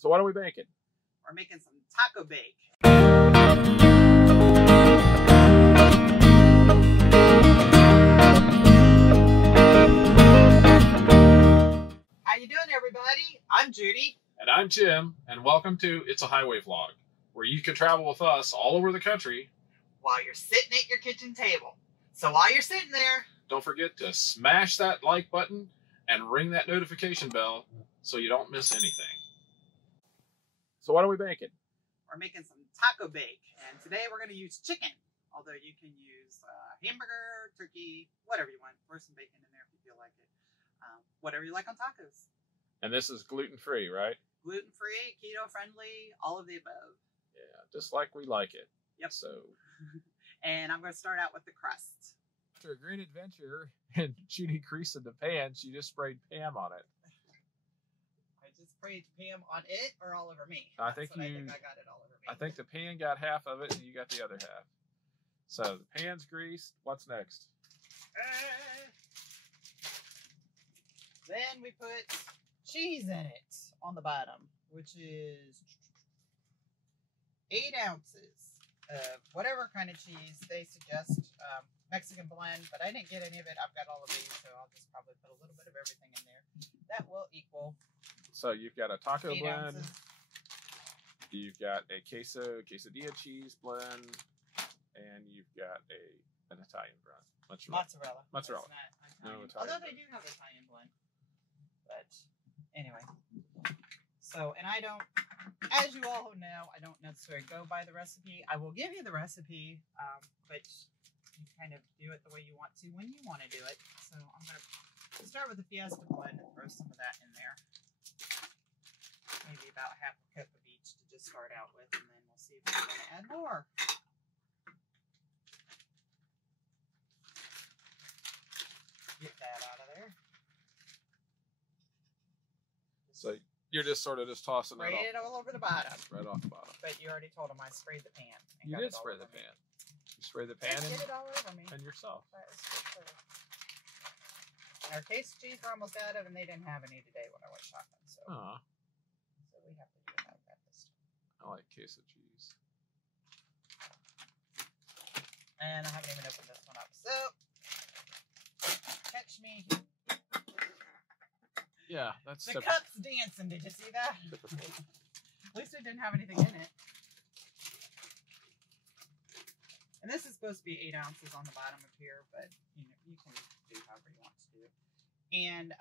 So what are we baking? We're making some taco bake. How you doing, everybody? I'm Judy. And I'm Jim, and welcome to It's a Highway Vlog, where you can travel with us all over the country While you're sitting at your kitchen table. So while you're sitting there, don't forget to smash that like button and ring that notification bell so you don't miss anything. So what are we baking? we're making some taco bake. And today we're going to use chicken. Although you can use hamburger, turkey, whatever you want. Throw some bacon in there if you feel like it. Whatever you like on tacos. And this is gluten-free, right? Gluten-free, keto-friendly, all of the above. Yeah, just like we like it. Yep. So, And I'm going to start out with the crust. after a great adventure and Judy greasing the pan, she just sprayed Pam on it. I just sprayed Pam on it or all over me? I think I think I got it all over me. I think the pan got half of it and you got the other half. So the pan's greased. What's next? Then we put cheese in it on the bottom, which is 8 ounces of whatever kind of cheese they suggest. Mexican blend, but I didn't get any of it. I've got all of these, so I'll just probably put a little bit of everything in there. That will equal. So you've got a taco 8 blend. ounces. You've got a quesadilla cheese blend, and you've got an Italian blend. Mozzarella. Mozzarella. It's not Italian. No Italian Although blend. they do have Italian blend. But anyway. So, and I don't, as you all know, I don't necessarily go by the recipe. I will give you the recipe, but you kind of do it the way you want to when you want to do it. So I'm going to start with the Fiesta blend and throw some of that in there. Maybe about half a cup of each to just start out with, and then we'll see if we're going to add more. Get that out of there. So you're just sort of tossing that Spray off, it all over the bottom. right off the bottom. But you already told them I sprayed the pan. and You got did it all spray over the me. pan. You sprayed the pan Just get it all over me. and yourself. That is for sure. And our case of cheese we're almost out of, and they didn't have any today when I went shopping. So, Aw, so we have to do without that this time. I like queso cheese. And I haven't even opened this one up. So, catch me. Yeah, that's The cup's dancing. Did you see that? typical. At least it didn't have anything in it. And this is supposed to be 8 ounces on the bottom of here, but you know, you can do however you want to do. And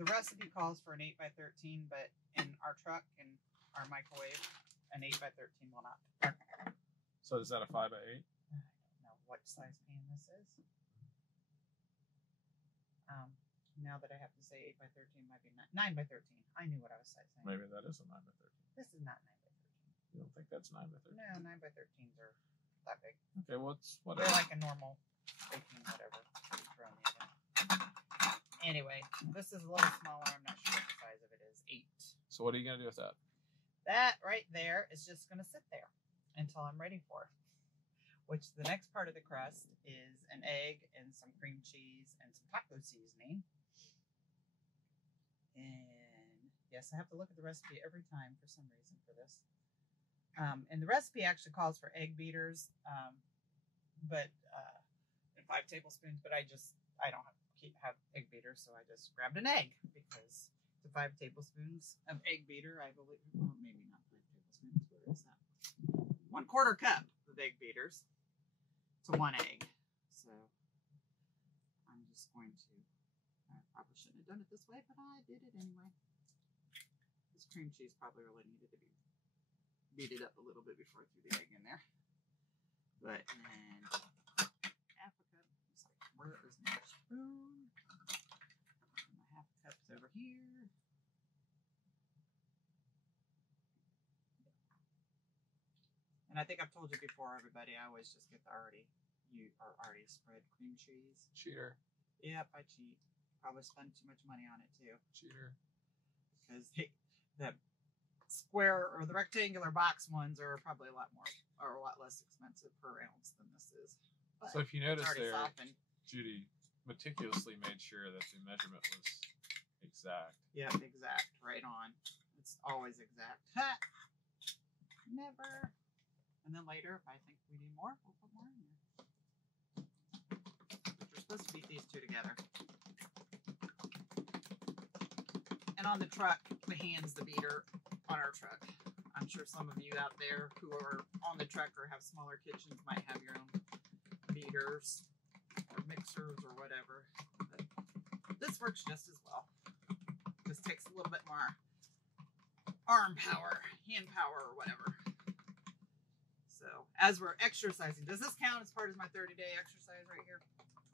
the recipe calls for an 8 by 13, but in our truck and our microwave, an 8 by 13 will not. So is that a 5 by 8? I don't know what size pan this is. Now that I have to say 8 by 13 might be 9 by 13. I knew what I was saying. Maybe that is a 9 by 13. This is not 9 by 13. You don't think that's 9 by 13? No, 9 by 13s are that big. Okay, what's They're whatever. like a normal baking whatever. You throw in the oven. Anyway, this is a little smaller. I'm not sure what the size of it is. 8. So what are you gonna do with that? That right there is just going to sit there until I'm ready for it. Which the next part of the crust is an egg and some cream cheese and some taco seasoning. And yes, I have to look at the recipe every time for some reason for this. And the recipe actually calls for egg beaters, but and 5 tablespoons. But I don't have egg beaters, so I just grabbed an egg because the 5 tablespoons of egg beater, I believe, well, maybe not 5 tablespoons. Where is that? 1/4 cup of egg beaters to 1 egg. So I'm just going to. I probably shouldn't have done it this way, but I did it anyway. This cream cheese probably really needed to be beat it up a little bit before I threw the egg in there. But and half a cup. It's like, where is my spoon? And my half cup's over here. And I think I've told you before, everybody. I always just get the already spread cream cheese. Cheater. Yep, I cheat. Probably spend too much money on it too. Cheater. Because the square or the rectangular box ones are probably a lot less expensive per ounce than this is. But So if you notice it's already there, softened. Judy meticulously made sure that the measurement was exact. Yep, exact, right on. It's always exact. Never. And then later, if I think we need more, we'll put more in there. We're supposed to beat these two together. And on the truck, the hand's the beater on our truck. I'm sure some of you out there who are on the truck or have smaller kitchens might have your own beaters or mixers or whatever. But this works just as well. Just takes a little bit more arm power, hand power, or whatever. So as we're exercising, does this count as part of my 30-day exercise right here?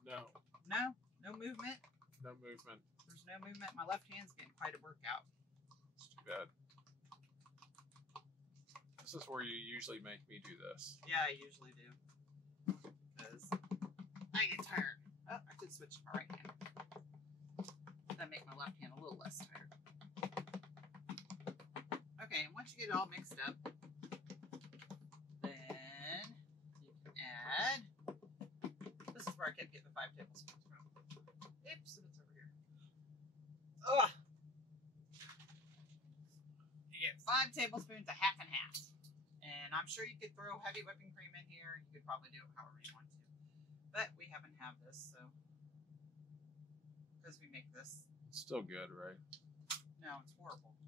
No. No? No movement? No movement. There's no movement. My left hand's getting quite a workout. It's too bad. This is where you usually make me do this. Yeah, I usually do. Because I get tired. Oh, I could switch to my right hand. That make my left hand a little less tired. Okay, and once you get it all mixed up, then you can add. This is where I kept getting the 5 tablespoons from. Oops, and it's over here. Ugh! You get 5 tablespoons of half and half. And I'm sure you could throw heavy whipping cream in here. You could probably do it however you want to. But we haven't had this, so. Because we make this. It's still good, right? No, it's horrible.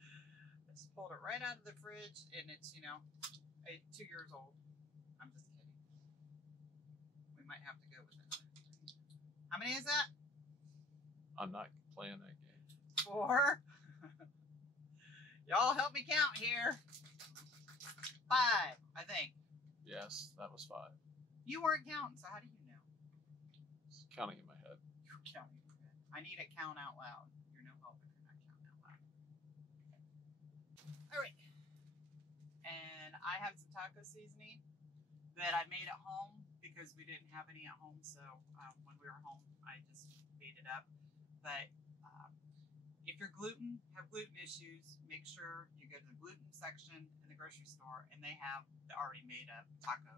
I just pulled it right out of the fridge, and it's, 2 years old. I'm just kidding. We might have to go with it. How many is that? I'm not playing that game. 4. Y'all help me count here. 5, I think. Yes, that was 5. You weren't counting, so how do you know? It's counting in my head. You're counting in your head. I need a count out loud. You're no help if you're not counting out loud. All right. And I have some taco seasoning that I made at home because we didn't have any at home. So when we were home, I just made it up. But if you're have gluten issues, make sure you go to the gluten section in the grocery store, and they have the already made up taco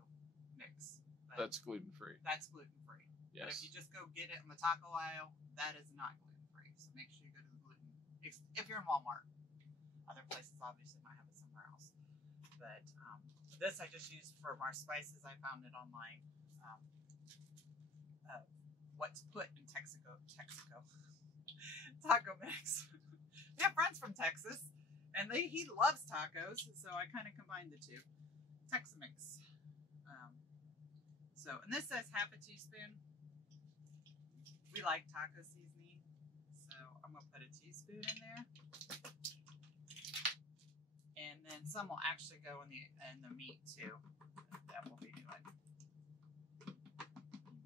mix. But that's gluten-free. That's gluten-free. Yes. But if you just go get it in the taco aisle, that is not gluten-free. So make sure you go to the gluten. If you're in Walmart, other places obviously might have it somewhere else. But this I just used for my spices. I found it online. What to put in Texaco. Taco mix. We have friends from Texas, and he loves tacos, so I kind of combined the two. Tex-Mix. And this says half a teaspoon. We like taco seasoning, so I'm gonna put a teaspoon in there, and then some will actually go in the meat too. That we'll be doing.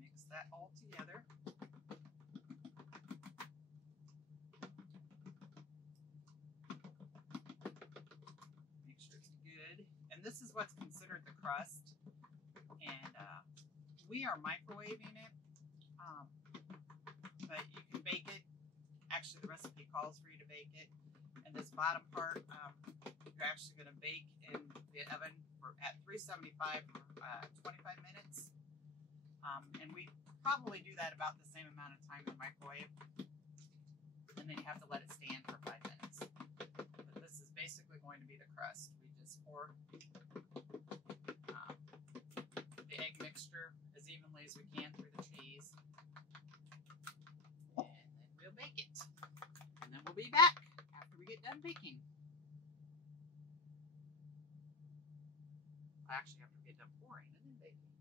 Mix that all together. This is what's considered the crust, and we are microwaving it, but you can bake it. Actually, the recipe calls for you to bake it, and this bottom part you're actually going to bake in the oven at 375 for 25 minutes, and we probably do that about the same amount of time in the microwave, and then you have to let it stand for 5 minutes. But this is basically going to be the crust. We just pour the egg mixture as evenly as we can through the cheese, and then we'll bake it, and then we'll be back after we get done baking. Actually, after we get done pouring and then baking.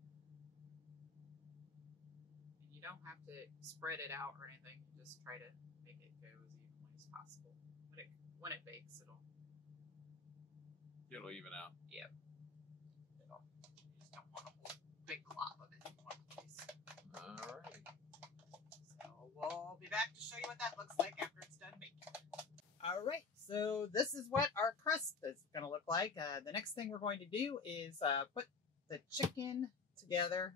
And you don't have to spread it out or anything. You just try to make it go as evenly as possible. When it bakes, it'll even out. Yep. You just don't want a whole big glob of it in one place. Alright. So we'll be back to show you what that looks like after it's done baking. Alright, so this is what our crust is going to look like. The next thing we're going to do is put the chicken together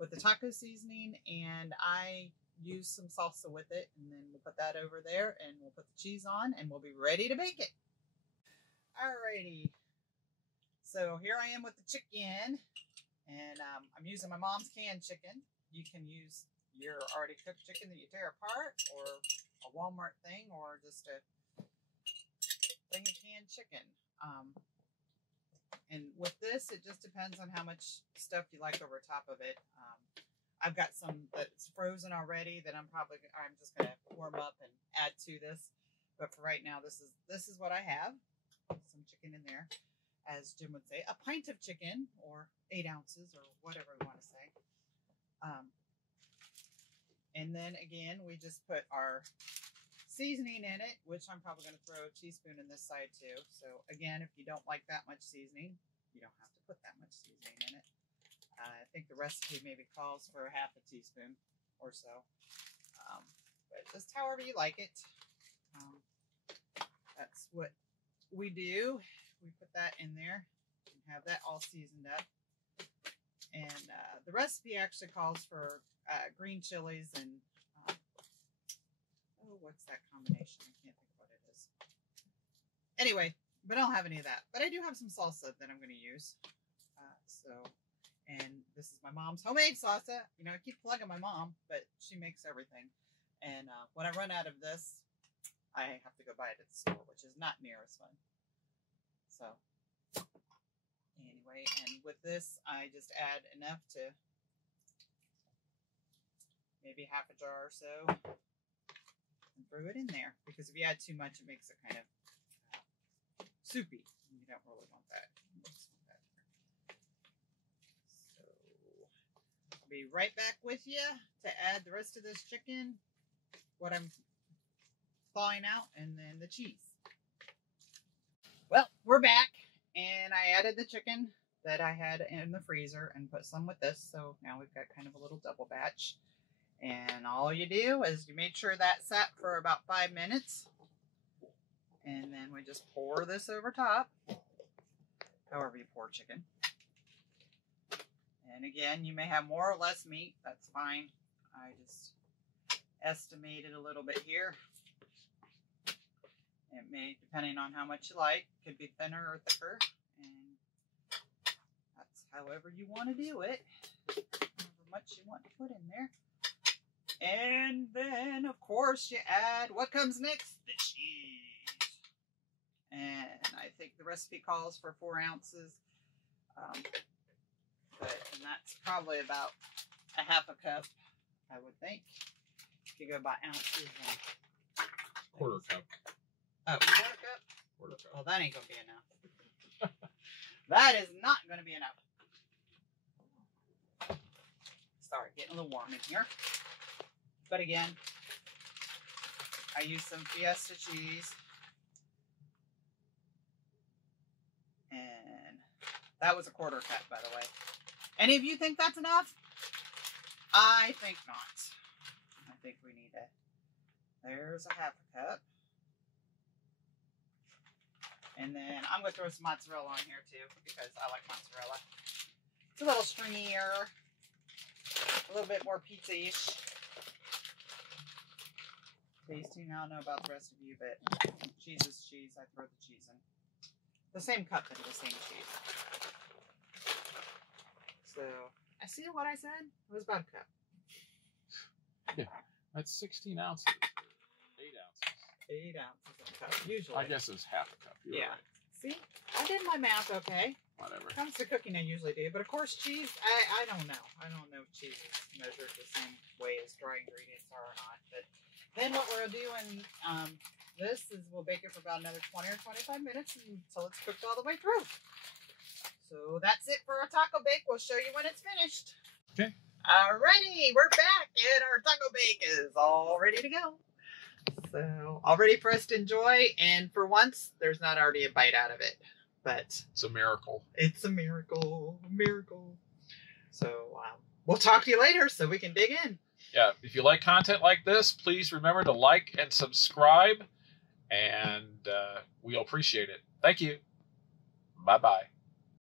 with the taco seasoning, and I use some salsa with it, and then we'll put that over there, and we'll put the cheese on, and we'll be ready to bake it. Alrighty, so here I am with the chicken, and I'm using my mom's canned chicken. You can use your already cooked chicken that you tear apart, or a Walmart thing, or just a chicken. And with this, it just depends on how much stuff you like over top of it. I've got some that's frozen already that I'm just gonna warm up and add to this. But for right now, this is what I have. Some chicken in there, as Jim would say, a pint of chicken, or 8 ounces, or whatever we want to say. And then again, we just put our seasoning in it, which I'm probably going to throw a teaspoon in this side too. So again, if you don't like that much seasoning, you don't have to put that much seasoning in it. I think the recipe maybe calls for half a teaspoon or so. But just however you like it. That's what we do. We put that in there and have that all seasoned up. And the recipe actually calls for green chilies and what's that combination? I can't think what it is. Anyway, but I don't have any of that. But I do have some salsa that I'm going to use. And this is my mom's homemade salsa. You know, I keep plugging my mom, but she makes everything. And when I run out of this, I have to go buy it at the store, which is not near as fun. So anyway, and with this, I just add enough to maybe half a jar or so and throw it in there. Because if you add too much, it makes it kind of soupy. You don't really want that. Be right back with you to add the rest of this chicken, what I'm thawing out, and then the cheese. Well, we're back, and I added the chicken that I had in the freezer and put some with this, so now we've got kind of a little double batch. And all you do is you make sure that sat for about 5 minutes, and then we just pour this over top, however you pour chicken. And again, you may have more or less meat. That's fine. I just estimated a little bit here. It may, depending on how much you like, could be thinner or thicker. And that's however you want to do it. However much you want to put in there. And then, of course, you add, what comes next? The cheese. And I think the recipe calls for 4 ounces. And that's probably about a half a cup, I would think. If you go by ounces. Quarter cup. Oh, quarter cup? Quarter cup. Well, that ain't going to be enough. That is not going to be enough. Sorry, getting a little warm in here. But again, I use some Fiesta cheese. And that was a quarter cup, by the way. Any of you think that's enough? I think not. I think we need to. There's a half a cup. And then I'm going to throw some mozzarella on here too, because I like mozzarella. It's a little stringier. A little bit more pizza-ish. Tasting, I don't know about the rest of you, but cheese is cheese. I throw the cheese in. The same cup and the same cheese. So, I see what I said? It was about a cup. Yeah, that's 16 ounces. 8 ounces. 8 ounces of a cup, usually. I guess it's half a cup. You're right. See? I did my math okay. Whatever. When it comes to cooking, I usually do. But of course, cheese, I don't know. I don't know if cheese is measured the same way as dry ingredients are or not. But then what we'll do in this is we'll bake it for about another 20 or 25 minutes until it's cooked all the way through. So that's it for our taco bake. We'll show you when it's finished. Okay. Alrighty, we're back and our taco bake is all ready to go. So all ready for us to enjoy. And for once, there's not already a bite out of it. But it's a miracle. It's a miracle. A miracle. So we'll talk to you later so we can dig in. Yeah, if you like content like this, please remember to like and subscribe. And we'll appreciate it. Thank you. Bye-bye.